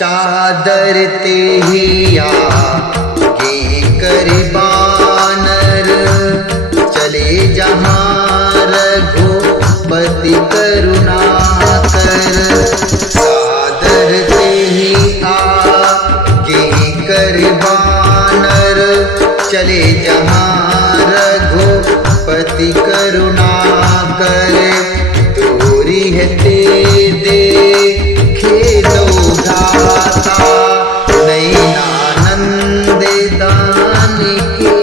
सादर ते ही आगे कर बानर, चले जहाँ रघुपति करुणा कर। सादर ते ही आगे कर बानर, चले जहाँ रघुपति करुणा कर। दूरी है ते देखे दो घाता, नैनानंद दान के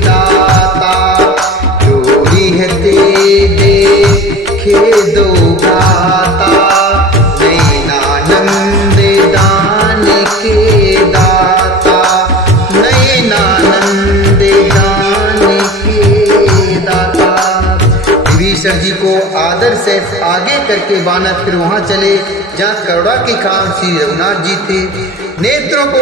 दाता। दूरी है ते देखे दो घाता, नैनानंद दान के दाता। नैनानंद दान के दाता। विभीषण जी को आदर से आगे करके बानर फिर वहां चले जहाँ करुणा के काम श्री रघुनाथ जी थे। नेत्रों का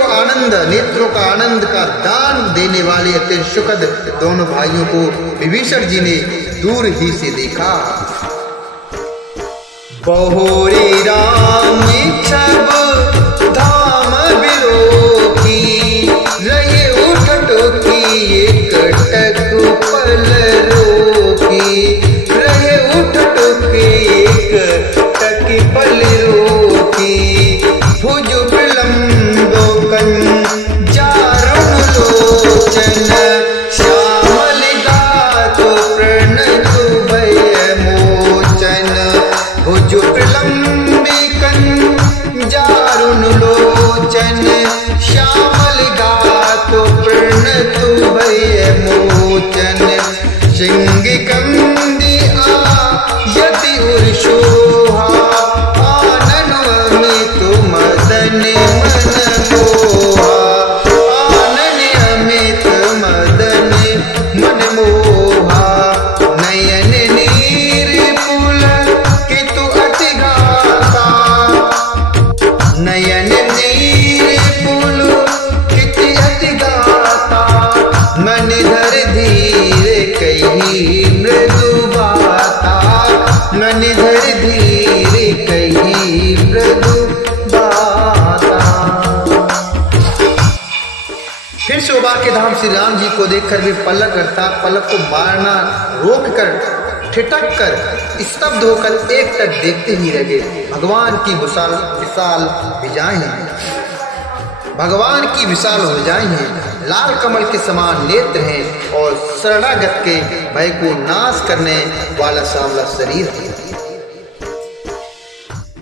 आनंद का दान देने वाले अत्यंत सुखद दोनों भाइयों को विभीषण जी ने दूर ही से देखा। बहोरी राम छब धाम बिलोकी, रहे उठट की एक टक पल रोकी। रहे उठट की एक टक पल रोकी, भुज विलंबोकन जारुण लोचन। श्यामल गातो प्रणतु भय मोचन, भुज विलंबिकन जारुण लोचन। श्यामल गातो प्रणतु भय मोचन। सिंह कंदी आयति उर्षोहा, आनन अमित मदन मन मोहा। आनन अमित मदन मन मोहा, नयन नीर पुलकित अति गाता। नयन नीर पुलकित अति गाता, मन धर धीर कही मृदु बाता। मन धर धीर कही मृदु बाता। फिर शोभा के धाम श्री राम जी को देखकर वे पलक अर्थात पलक को मारना रोक कर ठिठक कर स्तब्ध होकर एक टक देखते ही रहे। भगवान की विशाल भुजाएं हैं, भगवान की विशाल भुजाएं हैं, लाल कमल के समान नेत्र हैं और शरणागत के भय को नाश करने वाला सांवला शरीर है।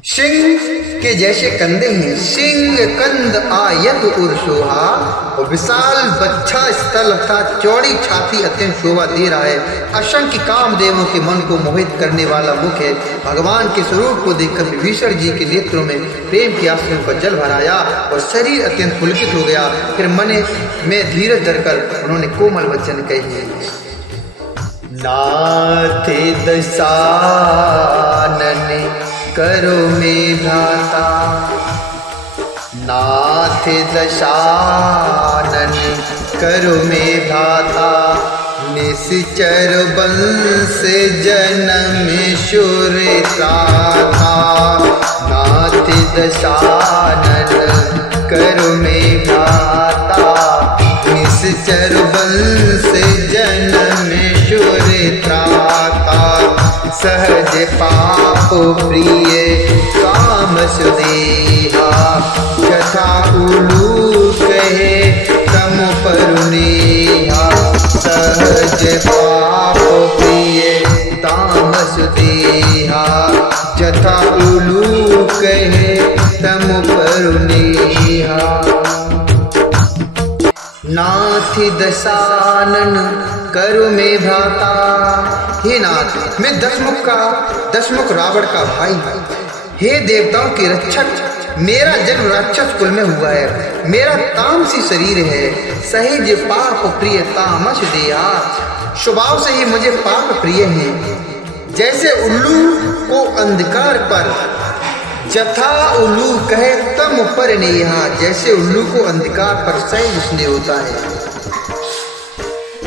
सिंह के जैसे कंधे हैं, सिंह कंद आयत उर्षोहा, और विशाल बच्छा स्थल अर्थात चौड़ी छाती अत्यंत शोभा दे रहा है। असंख्य कामदेवों के मन को मोहित करने वाला मुख है। भगवान के स्वरूप को देखकर विभीषण जी के नेत्रों में प्रेम की आंसुओं का जल भराया और शरीर अत्यंत पुलकित हो गया। फिर मन में धीरज धरकर उन्होंने कोमल वचन कहे। नाथ दशानन करो में भ्राता, नाथ दशानन करो में भ्राता। निश्चर वंश जन्म शूर त्राता, नाथ दशानन करो में भ्राता। निश्चर वंश जन्म शूर त्राता, सहज पाप प्रिय काम सुदेहा। यथा उलू कहे तम परुनेहा, सहज पाप प्रिय ताम सुदेहा। यथा उलू कहे तम परुनेहा। नाथ दशानन करो में भ्राता। हे नाथ, मैं दशमुख रावण का भाई। हे देवताओं के रक्षक, मेरा जन्म राक्षस कुल में हुआ है। मेरा तामसी शरीर है, सहज पाप प्रिय तामस देहा। स्वभाव से ही मुझे पाप प्रिय है। जैसे उल्लू को अंधकार पर जथा उल्लू कहे तम पर नेहा, जैसे उल्लू को अंधकार पर सहज स्नेह होता है।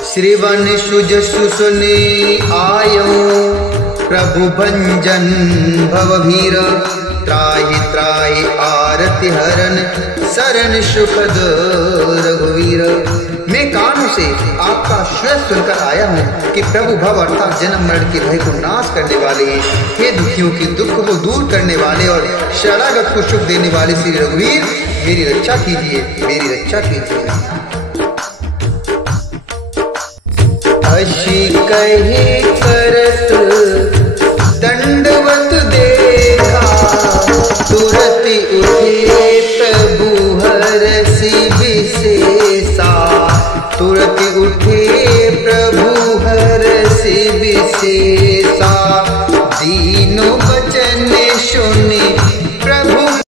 श्रीवन सुजसु सुने आयो, प्रभु भंजन भवभीर। त्राहि त्राहि आ आरति हरन शरण सुखद रघुवीर। मैं कानों से आपका श्रेय सुनकर आया हूँ कि प्रभु भव अर्थात जन्म मरण के भय को नाश करने वाले हैं। हे दुखियों के दुख को दूर करने वाले और शरणागत को सुख देने वाले श्री रघुवीर, मेरी रक्षा कीजिए, मेरी रक्षा कीजिए। अशी कही कर